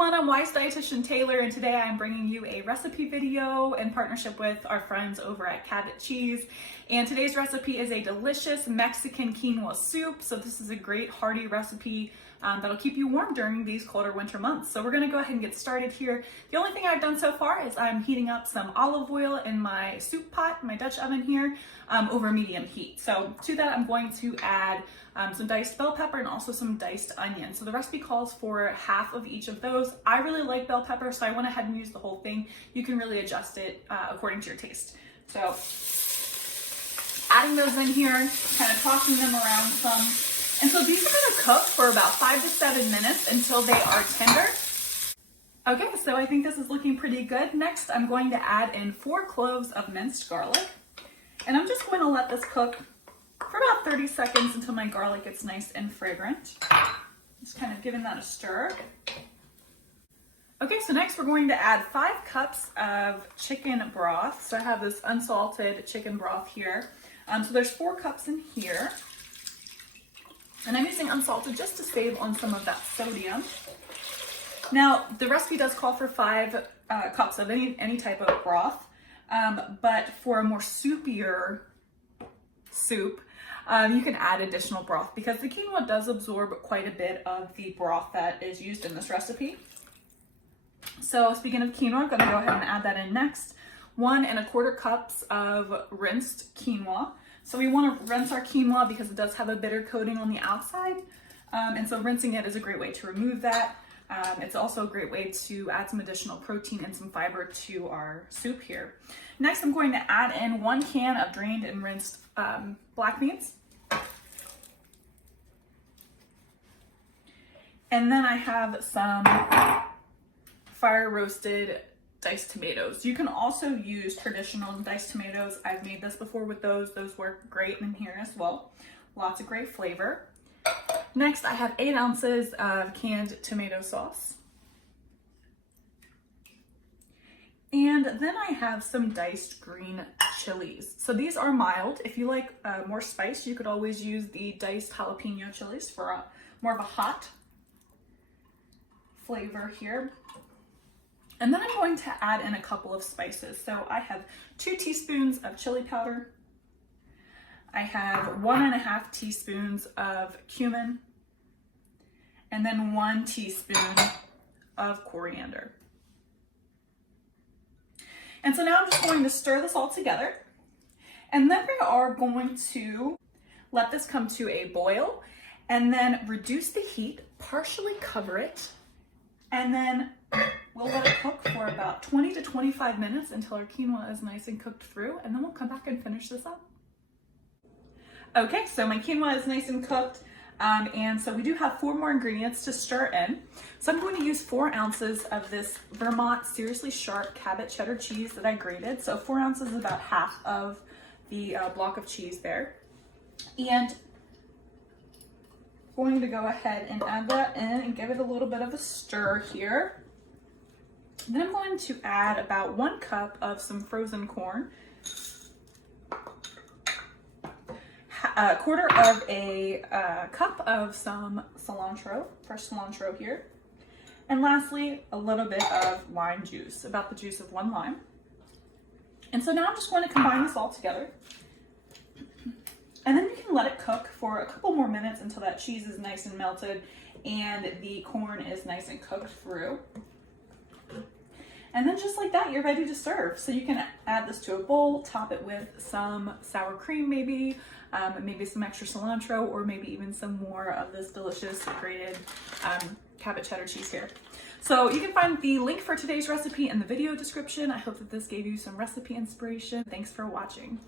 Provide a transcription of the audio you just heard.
everyone, I'm Weis Dietitian Taylor, and today I'm bringing you a recipe video in partnership with our friends over at Cabot Cheese. And today's recipe is a delicious Mexican quinoa soup. So this is a great hearty recipe that'll keep you warm during these colder winter months. So we're gonna go ahead and get started here. The only thing I've done so far is I'm heating up some olive oil in my soup pot, my Dutch oven here, over medium heat. So to that I'm going to add some diced bell pepper and also some diced onion. So the recipe calls for half of each of those. I really like bell pepper, so I went ahead and used the whole thing. You can really adjust it according to your taste. So adding those in here, kind of tossing them around some. And so these are gonna cook for about 5 to 7 minutes until they are tender. Okay, so I think this is looking pretty good. Next, I'm going to add in 4 cloves of minced garlic. And I'm just going to let this cook for about 30 seconds until my garlic gets nice and fragrant. Just kind of giving that a stir. Okay, so next we're going to add 5 cups of chicken broth. So I have this unsalted chicken broth here. So there's 4 cups in here. And I'm using unsalted just to save on some of that sodium. Now, the recipe does call for 5 cups of any type of broth, but for a more soupier soup, you can add additional broth because the quinoa does absorb quite a bit of the broth that is used in this recipe. So speaking of quinoa, I'm gonna go ahead and add that in next. 1 1/4 cups of rinsed quinoa. So we want to rinse our quinoa because it does have a bitter coating on the outside. And so rinsing it is a great way to remove that. It's also a great way to add some additional protein and some fiber to our soup here. Next, I'm going to add in 1 can of drained and rinsed black beans. And then I have some fire roasted diced tomatoes. You can also use traditional diced tomatoes. I've made this before with those. Those work great in here as well. Lots of great flavor. Next, I have 8 ounces of canned tomato sauce. And then I have some diced green chilies. So these are mild. If you like more spice, you could always use the diced jalapeno chilies for more of a hot flavor here. And then I'm going to add in a couple of spices. So I have 2 teaspoons of chili powder. I have 1 1/2 teaspoons of cumin. And then 1 teaspoon of coriander. And so now I'm just going to stir this all together. And then we are going to let this come to a boil and then reduce the heat, partially cover it, and then we'll let it cook for about 20 to 25 minutes until our quinoa is nice and cooked through, and then we'll come back and finish this up. Okay, so my quinoa is nice and cooked, and so we do have 4 more ingredients to stir in. So I'm going to use 4 ounces of this Vermont Seriously Sharp Cabot cheddar cheese that I grated. So 4 ounces is about half of the block of cheese there. And going to go ahead and add that in and give it a little bit of a stir here. Then I'm going to add about 1 cup of some frozen corn, 1/4 of a cup of some cilantro, fresh cilantro here, and lastly a little bit of lime juice, about the juice of 1 lime. And so now I'm just going to combine this all together. And then we can let it cook for a couple more minutes until that cheese is nice and melted and the corn is nice and cooked through. And then just like that, you're ready to serve. So you can add this to a bowl, top it with some sour cream maybe, maybe some extra cilantro, or maybe even some more of this delicious grated Cabot cheddar cheese here. So you can find the link for today's recipe in the video description. I hope that this gave you some recipe inspiration. Thanks for watching.